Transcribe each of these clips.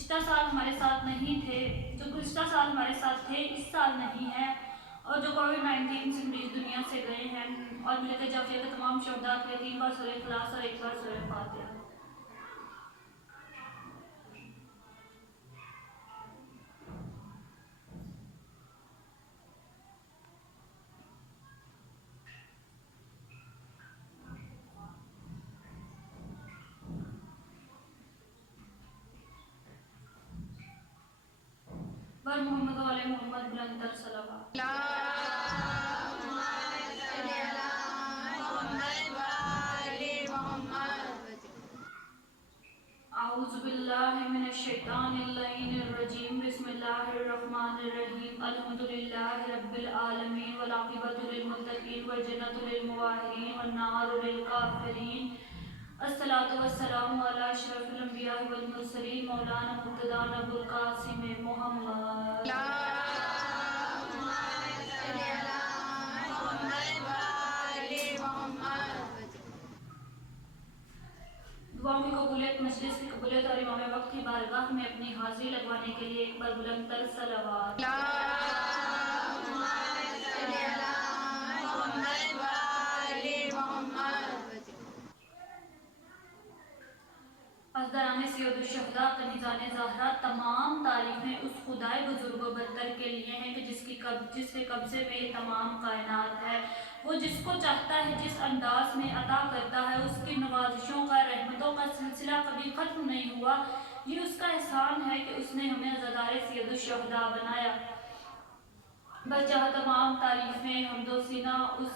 گزشتہ سال ہمارے ساتھ نہیں تھے، جو گزشتہ سال ہمارے ساتھ تھے اس سال نہیں ہے، اور جو کووڈ-19 سے مریض دنیا سے گئے ہیں، اور ملت جعفریہ کے تمام شہداء کے 3 بار سورہ اخلاص اور 1 بار سورہ فاتحہ۔ بر محمد و آل محمد بلند تر صلوات۔ اعوذ باللہ من الشیطان اللعین الرجیم، بسم اللہ الرحمن الرحیم، الحمدللہ رب العالمین، والعاقبۃ للمتقین، والجنۃ للموحدین، والنار للکافرین۔ الصلاۃ والسلام علی اشرف الانبیاء والمرسلین، مولانا مقتدی ابو القاسم محمد۔ دعاؤں کی قبولیت، مجلس کی قبولیت اور امام وقت کی بارگاہ میں اپنی حاضری لگوانے کے لیے ایک بار بلند تر صلوات۔ پاسداران سید الشہداء کنیزان زہرا، تمام تعریفیں اس خدائے بزرگ و برتر کے لیے ہیں کہ جس کے قبضے میں یہ تمام کائنات ہے۔ وہ جس کو چاہتا ہے جس انداز میں عطا کرتا ہے، اس کی نوازشوں کا، رحمتوں کا سلسلہ کبھی ختم نہیں ہوا۔ یہ اس کا احسان ہے کہ اس نے ہمیں عزادار سید الشہداء بنایا۔ بس جہاں تمام تعریفیں، حمد و ثنا اس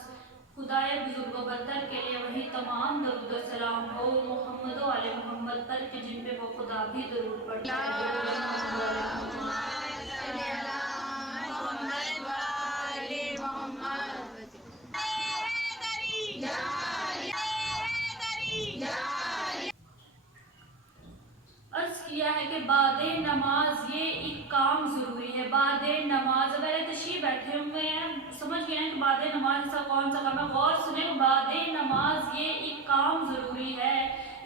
خدائے بزرگ و برتر کے لیے، وہی تمام درود و سلام ہو محمد و آل محمد پر کہ جن پہ وہ خدا بھی درود پڑھتا ہے۔ عرض کیا ہے کہ بعد نماز یہ ایک کام ضروری ہے۔ بعد نماز، اگر تشریح بیٹھے ہوئے ہیں سمجھ گئے ہیں کہ بعد نماز ایسا کون سا کام ہے، غور سنیں۔ بعد نماز یہ ایک کام ضروری ہے،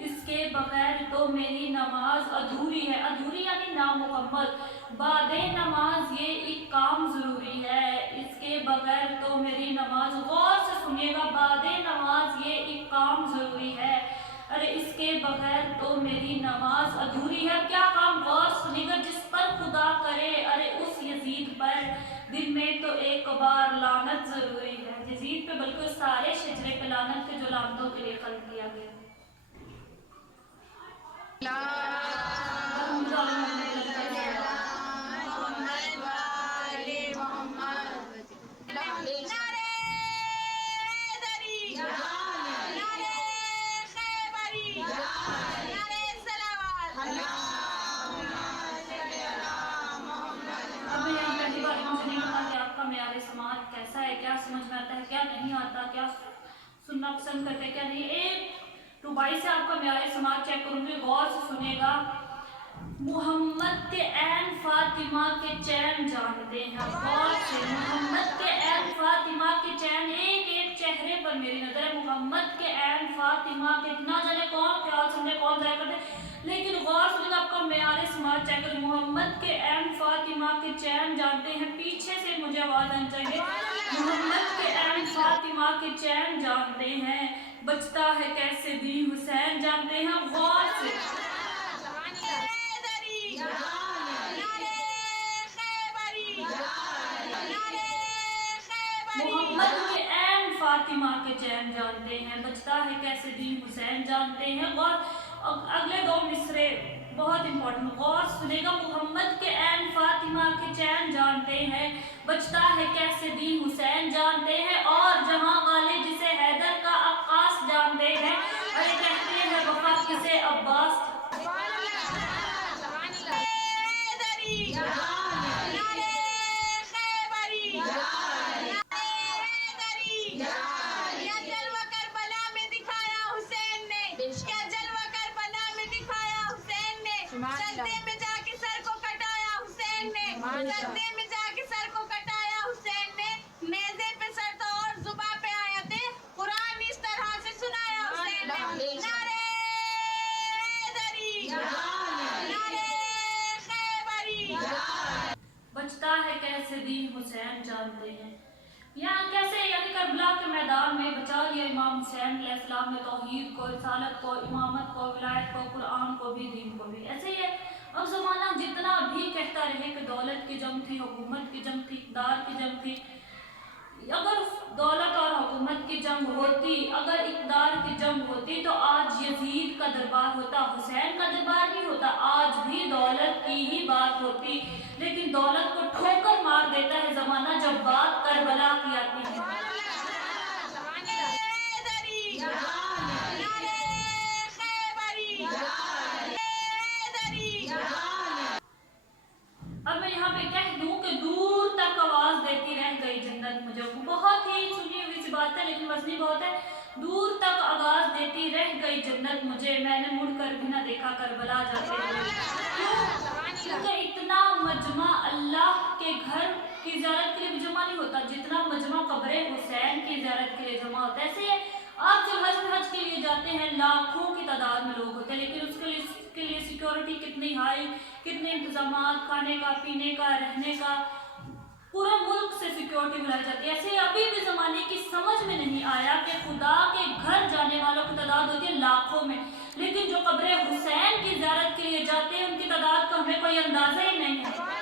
اس کے بغیر تو میری نماز ادھوری ہے۔ ادھوری یعنی نامکمل۔ بعد نماز یہ ایک کام ضروری ہے، اس کے بغیر تو میری نماز، غور سے سنیے گا، بعد نماز یہ ایک کام ضروری ہے، ارے اس کے بغیر تو میری نماز ادھوری ہے۔ کیا کام؟ غور سنیے گا، جس پر خدا کرے، ارے اس یزید پر دن میں تو ایک بار لعنت ضروری ہے۔ یزید پہ بلکہ سارے شجرے پہ لعنت کے جو لعنتوں کے لیے خلق کیا گیا۔ سماعت کیسا ہے، کیا سمجھ میں آتا ہے، کیا نہیں آتا، کیا سننا پسند کرتے ہیں، کیا نہیں۔ ایک ربائی سے آپ کا معیار سماعت چیک کروں گی، غور سے سنے گا۔ محمد کے عین فاطمہ کے چین جانتے ہیں، غور سے۔ محمد کے عین فاطمہ کے چین، ایک ایک چہرے پر میری نظر ہے۔ محمد کے عین فاطمہ کے، نہ جانے کون خیال سمجھے، کون ضائع کرتے، لیکن غور سے آپ کا معیار سماعت چیک کریں۔ محمد کے عین فاطمہ کے چین جانتے ہیں، پیچھے سے مجھے آواز آنی چاہیے۔ محمد کے عین فاطمہ کے چین جانتے ہیں، بچتا ہے کیسے بھی حسین جانتے ہیں، غور سے۔ محمد کے عین فاطمہ کے چین جانتے ہیں، بچتا ہے کیسے بھی حسین جانتے ہیں، غور۔ اگلے دو مصرے بہت امپورٹنٹ، غور سنے گا۔ محمد کے عین فاطمہ کے چین جانتے ہیں، بچتا ہے کیسے بھی حسین جانتے ہیں، اور جہاں والے جسے حیدر کا عکاس جانتے ہیں، ارے کہتے ہیں وفا کسے عباس۔ سردے میں جا کے سر کو کٹایا حسین نے، نیزے پہ سر تو اور زباں پہ آیتیں قرآن اس طرح سے سنایا حسین نے۔ نعرہ حیدری، نعرہ कैसे दीन हुसैन जानते हैं। यहाँ कैसे यानी करबला के मैदान में बचा लिया इमाम हुसैन अलैहिस्सलाम ने तौहीद को, रिसालत को, इमामत को, विलायत को, कुरान को भी, दीन को भी। ऐसे ही है अब ज़माना जितना भी कहता रहे कि दौलत की जंग थी, हुकूमत की जंग थी, इक़्तिदार की जंग थी, अगर दौलत और हुकूमत की जंग होती, अगर इक़्तिदार की जंग होती तो आज यजीद का दरबार होता, हुसैन का दरबार नहीं होता। आज भी दौलत की ही बात होती, लेकिन दौलत को ठोकर मार देता है ज़माना जब बात करबला की आती है। अब मैं यहाँ पे कह दूं कि दूर तक आवाज देती रह गई जन्नत मुझे। बहुत ही सुनी हुई सी बात है लेकिन वजनी बहुत है। दूर तक आवाज देती रह गई जन्नत मुझे, मैंने मुड़कर भी ना देखा करबला जाते हुए। क्योंकि इतना मजमा अल्लाह के घर की ज़ियारत के लिए भी जमा नहीं होता जितना मजमा कब्र हुसैन की ज़ियारत के लिए जमा होता है। ऐसे ही आप जब हज के लिए जाते हैं लाखों की तादाद में लोग होते हैं, लेकिन उसके लिए सिक्योरिटी कितनी हाई, कितने इंतजाम, खाने का, पीने का, रहने का, पूरा मुल्क से सिक्योरिटी बुलाई जाती है। ऐसे अभी भी ज़माने की समझ में नहीं आया कि खुदा के घर जाने वालों की तादाद होती है लाखों में, लेकिन जो कब्र हुसैन की ज़ियारत के लिए जाते हैं उनकी तादाद का हमें कोई अंदाज़ा ही नहीं है।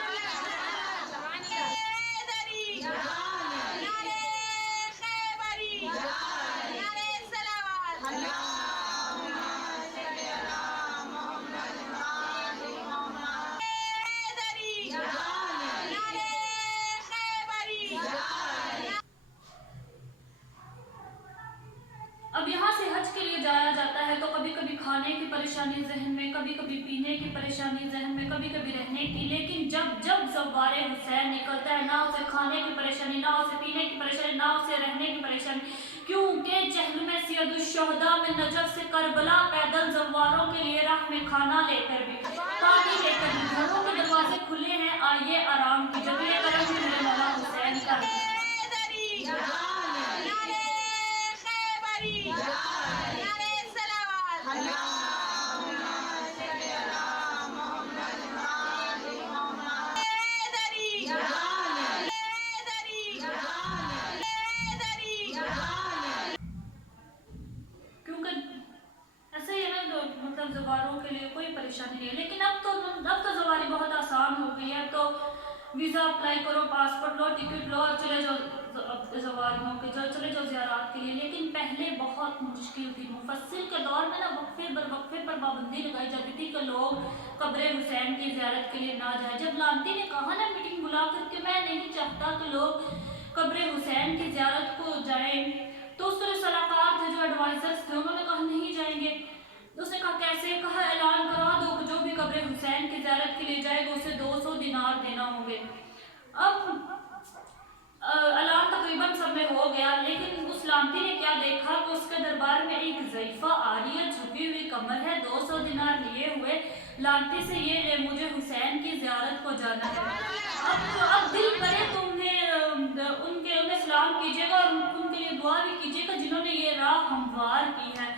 अब यहाँ से हज के लिए जाया जाता है तो कभी कभी खाने की परेशानी जहन में, कभी कभी पीने की परेशानी जहन में, कभी कभी रहने की, लेकिन जब जब ज़वारे हुसैन निकलता है ना उसे खाने की परेशानी, ना उसे पीने की परेशानी, ना उसे रहने की परेशानी, क्योंकि जहल में सैयदुश्शुहदा में नजफ से करबला पैदल ज़वारों के लिए राह में खाना लेकर भी, पानी लेकर भी, घरों के दरवाजे खुले हैं, आइए आराम की, जब ये करम भी मेरे मौला हुसैन का है। ऐसे ही है ना, मतलब ज़वारों के लिए कोई परेशानी नहीं है। लेकिन अब तो ज़वारी बहुत आसान हो गई है। तो वीज़ा अप्लाई करो, पासपोर्ट लो, टिकट लो और चले जाओ ज़वारियों के चले जाओ ज़ियारत के लिए। लेकिन पहले बहुत मुश्किल थी। मुफस्सिल के दौर में ना वक्फे पर पाबंदी लगाई जाती थी कि लोग कब्र हुसैन की ज़ियारत के लिए ना जाए। जब लांती ने कहा ना मीटिंग बुला कर कि मैं नहीं चाहता कि लोग कब्र हुसैन की ज़ियारत को जाएं, तो उसके जो सलाहकार थे, जो एडवाइजर्स थे, उन्होंने कहा नहीं जाएंगे। तो उसने कहा कैसे? कहा ऐलान करा दो कि जो भी कब्र हुसैन की ज़ियारत के लिए जाएगा उसे 200 दिनार देना होंगे। अब ऐलान तकरीबन सब में हो गया, लेकिन उस लांती ने क्या देखा कि उसके दरबार में एक ज़ईफ़ा आ रही है, झुकी हुई कमर है, 200 दिनार लिए हुए लांती से ये ले मुझे हुसैन की ज़ियारत को जाना है। अब दिल करे तो उन्हें सलाम कीजिएगा और उनके लिए दुआ भी कीजिएगा जिन्होंने ये राह हमवार की है।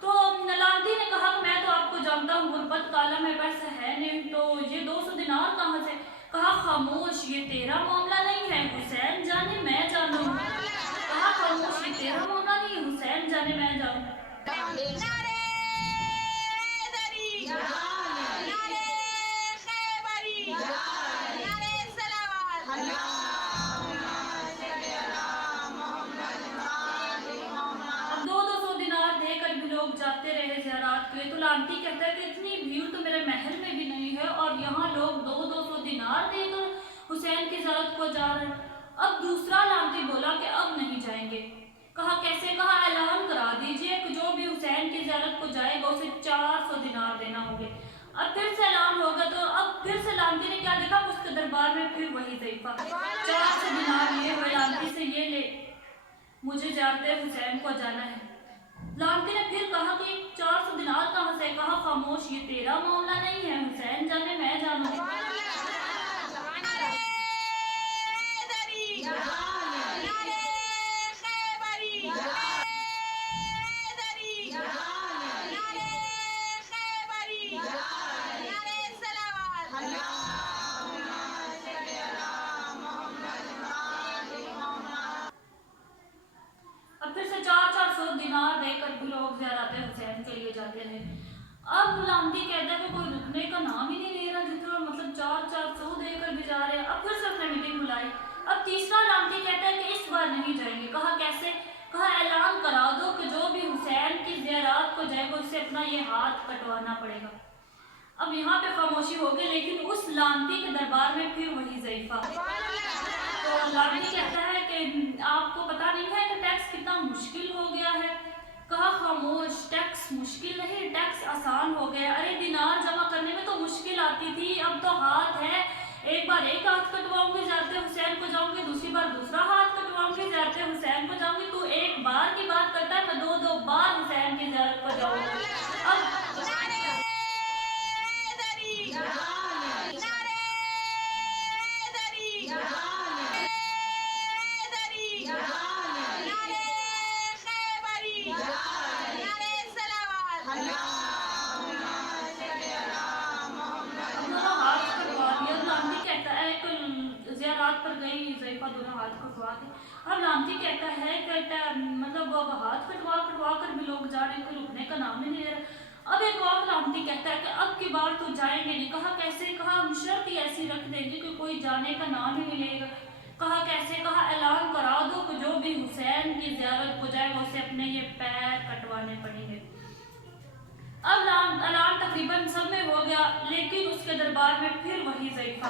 तो लांती ने कहा कि मैं तो आपको जानता हूँ, गुरबत काला में पैसा है नहीं, तो ये 200 दिनार कहाँ से? कहा खामोश, ये तेरा मामला नहीं है, हुसैन जाने मैं जानूं। कहा खामोश, ये तेरा मामला नहीं है, हुसैन जाने मैं जानूं। जाते रहे ज़ियारत के लिए। तो लांती कहता है कि इतनी भीड़ तो मेरे महल में भी नहीं है और यहाँ लोग 200 दिनार देकर हुसैन की ज़ियारत को जा रहे हैं। अब दूसरा लांती बोला कि अब नहीं जाएंगे। कहा कैसे? कहा ऐलान करा दीजिए कि जो भी हुसैन की ज़ियारत को जाएगा उसे 400 दिनार देना होंगे। अब फिर से ऐलान होगा तो अब फिर से लांती ने क्या देखा, उसके दरबार में फिर वही ज़ईफ़ा 400 दिनार लिए हुए लांती से, ये ले मुझे ज़ियारत हुसैन को जाना है। लांती ने फिर कहा कि 400 दिनार कहाँ से? कहा खामोश, ये तेरा मामला नहीं है, हुसैन जाने मैं जानूं। अब लामती कहता है कि कोई रुकने का नाम ही नहीं ले रहा, जितना मतलब 400 देकर भी जा रहे हैं। अब फिर से उसने मीटिंग बुलाई। अब तीसरा लामती कहता है कि इस बार नहीं जाएंगे। कहा कैसे? कहा ऐलान करा दो कि जो भी हुसैन की ज़ियारत को जाएगा उससे अपना ये हाथ कटवाना पड़ेगा। अब यहाँ पे खामोशी हो गई, लेकिन उस लामती के दरबार में फिर वही ज़ईफ़ा। तो लामती कहता है कि आपको पता नहीं है कि टैक्स कितना मुश्किल हो गया है। कहा खामोश, टैक्स मुश्किल नहीं, टैक्स आसान हो गया। अरे दिनार जमा करने में तो मुश्किल आती थी, अब तो हाथ है, एक बार एक हाथ कटवाऊंगी ज़ियारत हुसैन को जाऊंगी, दूसरी बार दूसरा हाथ कटवाऊंगी ज़ियारत हुसैन को जाऊंगी। तू एक बार की बात करता है, मैं दो दो बार हुसैन की ज़ियारत को जाऊंगी। अब ज़ियारत पर गई ज़ईफ़ा, दोनों हाथ कटवा के। अब लामती कहता है कि मतलब अब हाथ कटवा कटवा कर भी लोग जा रहे, कोई रुकने का नाम ही नहीं ले रहा। अब एक और लामती कहता है कि अब की बार तो जाएंगे नहीं। कहा कैसे? कहा हम शर्त ही ऐसी रख देंगे कि कोई जाने का नाम ही नहीं लेगा। कहा कैसे? कहा ऐलान करा दो कि जो भी हुसैन की ज़ियारत को जाएगा उसे अपने ये पैर कटवाने पड़ेंगे। अब ऐलान तकरीबन सब में हो गया, लेकिन उसके दरबार में फिर वही ज़ईफ़ा।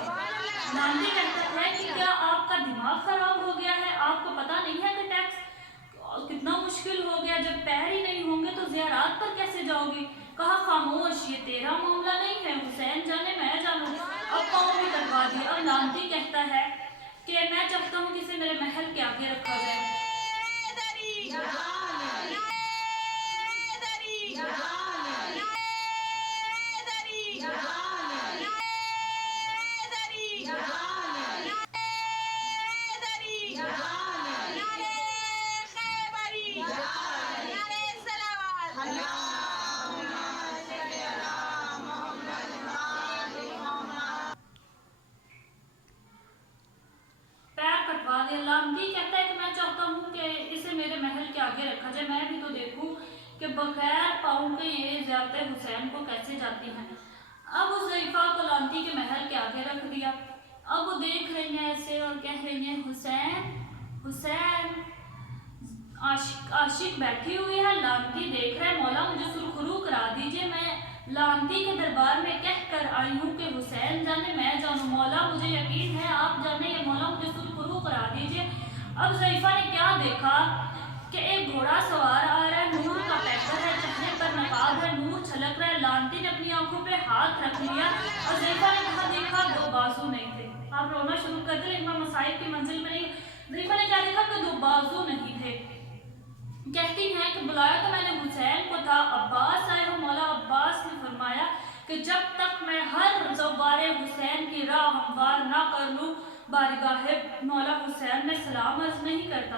लामती कहता है कि क्या आपका दिमाग खराब हो गया है? आपको पता नहीं है कि टैक्स कितना मुश्किल हो गया? जब पैर ही नहीं होंगे तो ज़ियारत पर कैसे जाओगी? कहा खामोश, ये तेरा मामला नहीं है, हुसैन जाने मैं जानूं। अब पाँव भी कटवा दिए। अब लामती कहता है कि मैं चाहता हूँ कि इसे मेरे महल के आगे रखा जाए। लामती कहता है कि मैं चाहता हूँ कि इसे मेरे महल के आगे रखा जाए, मैं भी तो देखूँ कि बगैर पाँव के ये ज़ियारत हुसैन को कैसे जाती हैं। अब उस ज़ईफ़ा को लामती के महल के आगे रख दिया। अब वो देख रही हैं ऐसे और कह रही हैं हुसैन हुसैन। आशिक बैठी हुई है, लामती देख रहे हैं, मौला मुझे सुरखरू करा दीजिए, मैं लामती के दरबार में कह कर आई हूँ कि हुसैन जाने मैं जानूँ, मौला मुझे यकीन है आप जाने, ये मौला मुझे सुरखरू करा दीजिए। अब ज़ईफ़ा ने क्या देखा कि एक घोड़ा सवार आ रहा है, नूर का पैकर है, चेहरे पर नकाब है, नूर छलक रहा है। लामती ने अपनी आंखों पे हाथ रख लिया और ज़ईफ़ा ने कहा देखा दो बाजू नहीं थे। आप रोना शुरू कर दे, लेकिन मैं मसाइब की मंजिल में नहीं। ज़ईफ़ा ने क्या देखा कि दो बाजू नहीं थे। कहती हैं कि बुलाया तो मैंने हुसैन को था, अब्बास आए हो। मौला अब्बास ने फरमाया कि जब तक मैं हर ज़वारे हुसैन की राह हमवार ना कर लूँ, बारगाह मौला हुसैन में सलाम अर्ज़ नहीं करता।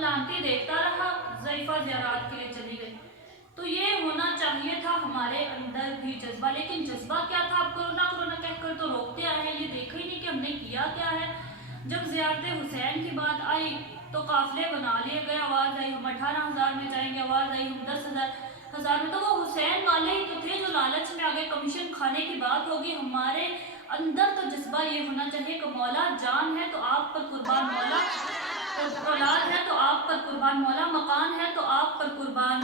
लामती देखता रहा, ज़ईफ़ा ज़ियारत के लिए चली गई। तो ये होना चाहिए था हमारे अंदर भी जज्बा, लेकिन जज्बा क्या था? आप कोरोना कोरोना कहकर तो रोकते आए हैं, ये देखा ही नहीं कि हमने किया क्या है। जब ज़ियारत हुसैन की बात आई तो काफ़िले बना लिए गए, आवाज़ आई हम 18,000 में जाएंगे, आवाज़ आई हम 10,000 में। तो वो हुसैन वाले ही तो थे जो लालच में आगे कमीशन खाने की बात होगी। हमारे अंदर तो जज्बा ये होना चाहिए कि मौला जान है तो आप पर कुर्बान, मौला औलाद है तो आप पर कुर्बान, मौला मकान है तो आप पर कुर्बान।